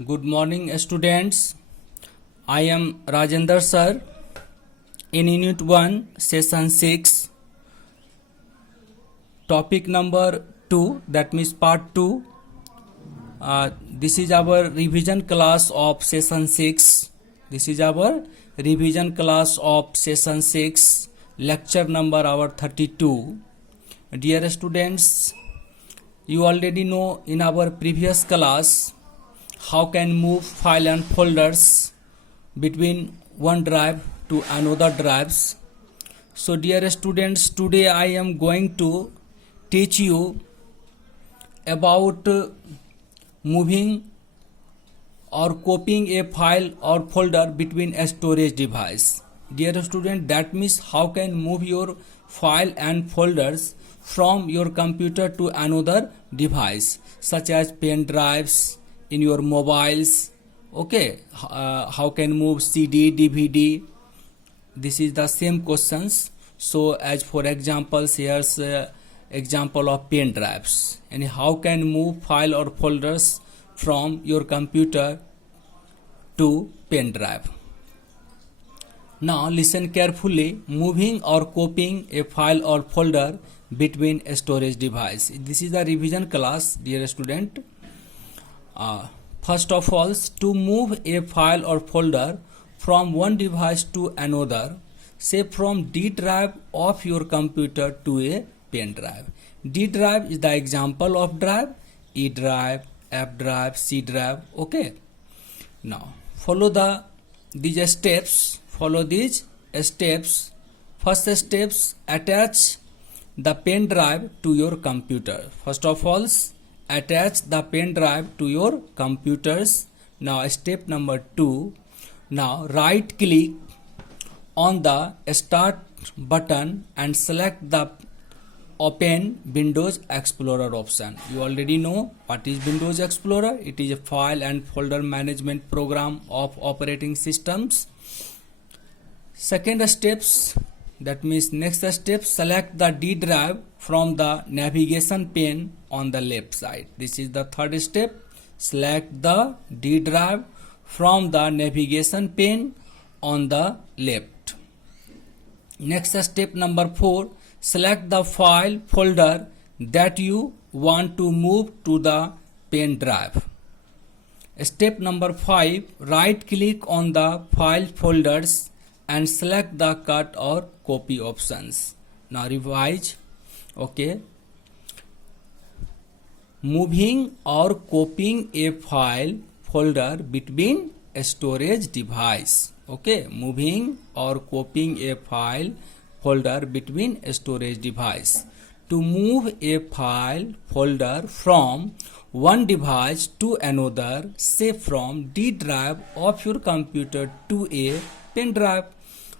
Good morning, students. I am Rajendra sir. In Unit 1, Session 6, topic number 2, that means Part 2. This is our revision class of Session 6. This is our revision class of Session 6, lecture number our 32. Dear students, you already know in our previous class how can move file and folders between one drive to another drives. So dear students, today I am going to teach you about moving or copying a file or folder between a storage device. Dear student, that means how can move your file and folders from your computer to another device, such as pen drives in your mobiles. Okay, how can move CD, DVD? This is the same questions. So as for example, here's example of pen drives, and how can move file or folders from your computer to pen drive. Now listen carefully. Moving or copying a file or folder between a storage device. This is the revision class, dear student. First of all, to move a file or folder from one device to another, say from D drive of your computer to a pen drive. D drive is the example of drive, E drive, F drive, C drive. Okay. Now follow these steps. Follow these steps. First steps: attach the pen drive to your computer. First of all, attach the pen drive to your computers. Now step number 2. Now right click on the start button and select the open Windows Explorer option. You already know what is Windows Explorer. It is a file and folder management program of operating systems. Second steps, that means next step, select the D drive from the navigation pane on the left side. This is the third step. Select the D drive from the navigation pane on the left. Next step number 4, select the file folder that you want to move to the pen drive. Step number 5, right click on the file folders and select the cut or copy options. Now revise. Okay. Moving or copying a file folder between a storage device. Okay. Moving or copying a file folder between a storage device. To move a file folder from one device to another, say from D drive of your computer to a pen drive.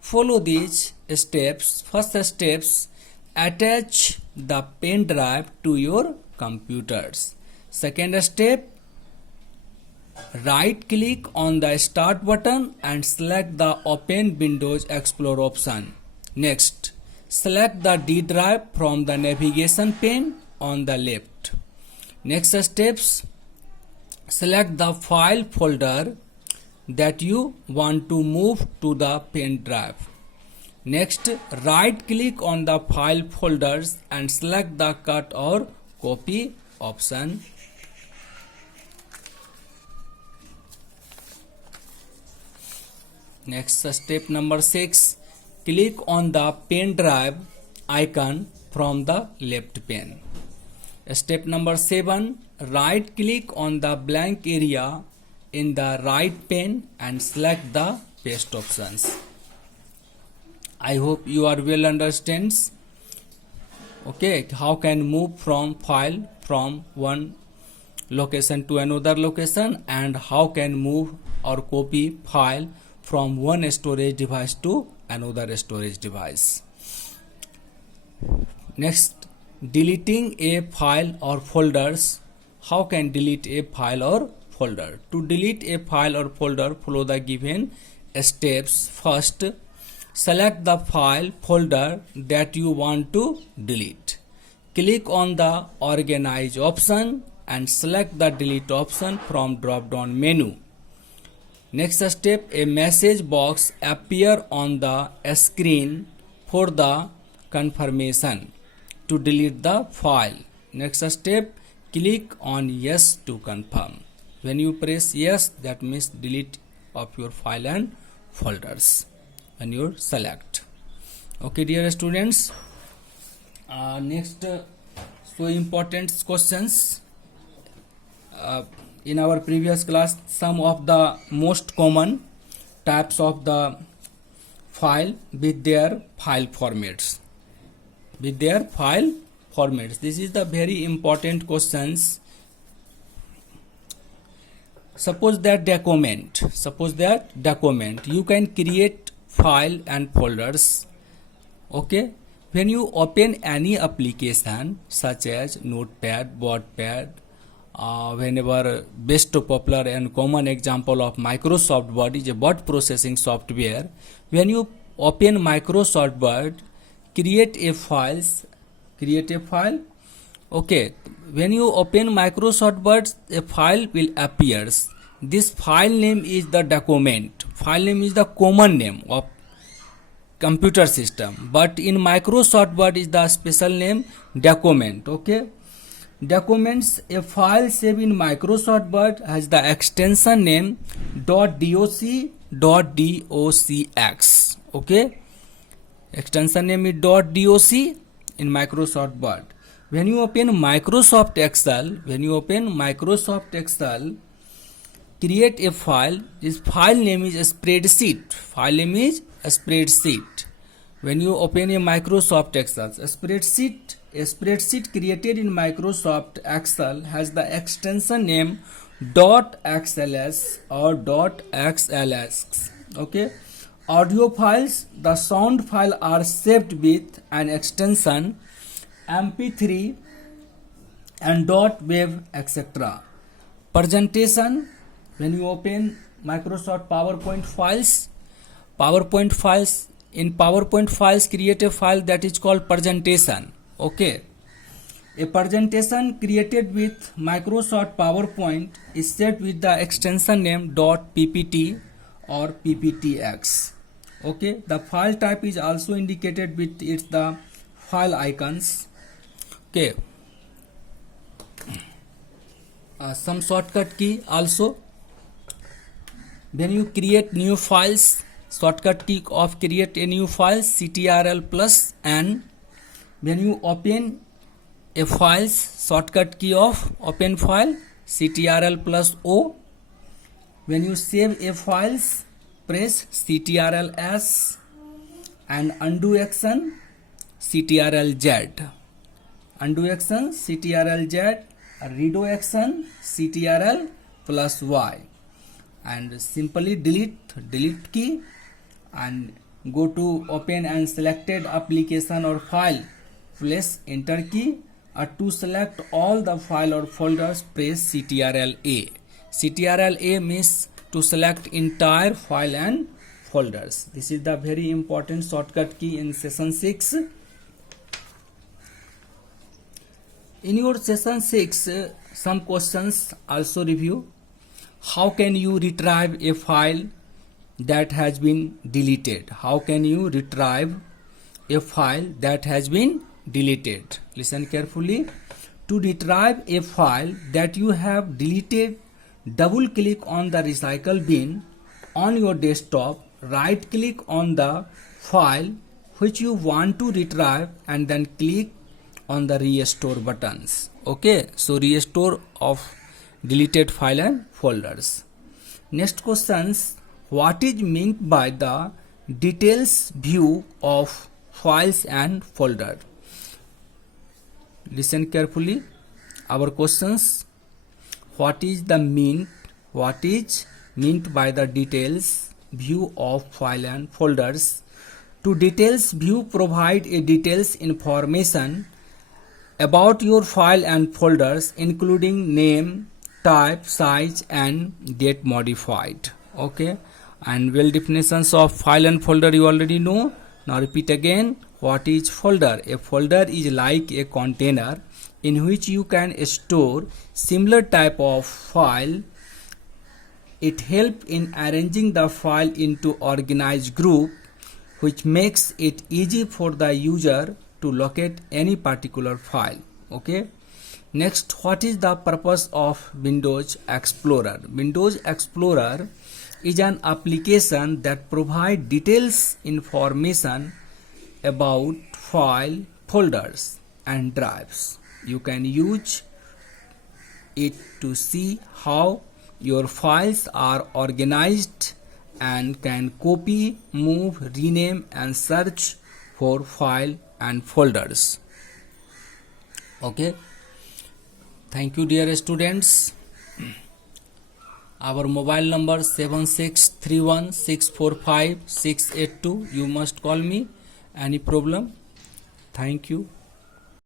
Follow these steps. First steps, attach the pen drive to your computers. Second step, right click on the start button and select the open Windows Explorer option. Next, select the D drive from the navigation pane on the left. Next steps, select the file folder that you want to move to the pen drive. Next, right click on the file folders and select the cut or copy option. Next step number 6, click on the pen drive icon from the left pane. Step number 7, right click on the blank area in the right pane and select the paste options. I hope you are well understands. Okay, how can move from file from one location to another location, and how can move or copy file from one storage device to another storage device. Next, deleting a file or folders. How can delete a file or folder? To delete a file or folder, follow the given steps. First, select the file folder that you want to delete. Click on the organize option and select the delete option from drop down menu. Next step, a message box appear on the screen for the confirmation to delete the file. Next step, click on yes to confirm. When you press yes, that means delete of your file and folders when you select. Okay, dear students. Next, so important questions. In our previous class, some of the most common types of the file with their file formats. This is the very important questions. Suppose that document, you can create file and folders. Okay, when you open any application such as Notepad, WordPad, whenever best popular and common example of Microsoft Word is a word processing software. When you open Microsoft Word, create a file. Okay, when you open Microsoft Word, a file will appear. This file name is the document. File name is the common name of computer system, but in Microsoft Word is the special name document. Okay, documents, a file saved in Microsoft Word has the extension name .doc.docx. Okay, extension name is .doc in Microsoft Word. When you open Microsoft Excel, create a file. This file name is a spreadsheet. When you open a Microsoft Excel, a spreadsheet created in Microsoft Excel has the extension name .xls or .xls. Okay, audio files, the sound file are saved with an extension mp3 and .wav, etc. Presentation, when you open Microsoft PowerPoint files, create a file that is called presentation. Okay, a presentation created with Microsoft PowerPoint is set with the extension name .ppt or pptx. Okay, the file type is also indicated with its the file icons. Okay, some shortcut key also. When you create new files, shortcut key of create a new file CTRL+N. When you open a file, shortcut key of open file CTRL+O. When you save a file, press CTRL+S, and undo action CTRL+Z. Undo action CTRL+Z, redo action CTRL+Y, and simply delete key and go to open and selected application or file. Press enter key, or to select all the file or folders, press CTRL+A. CTRL+A means to select entire file and folders. This is the very important shortcut key in session 6. In your session 6, some questions also review. How can you retrieve a file that has been deleted? Listen carefully. To retrieve a file that you have deleted, double click on the recycle bin on your desktop, right click on the file which you want to retrieve, and then click on the restore buttons. Okay, so restore of deleted file and folders. Next questions, what is meant by the details view of files and folder? Listen carefully. Our questions, what is meant by the details view of file and folders? To details view provide a details information about your file and folders, including name, type, size, and date modified. Okay, and well, definitions of file and folder you already know. Now repeat again. What is folder? A folder is like a container in which you can store similar type of file. It helps in arranging the file into organized group, which makes it easy for the user to locate any particular file. Okay. Next, what is the purpose of Windows Explorer? Windows Explorer is an application that provides details information about file, folders and drives. You can use it to see how your files are organized and can copy, move, rename and search for file and folders. Okay. Thank you, dear students. Our mobile number 7631645682. You must call me any problem. Thank you.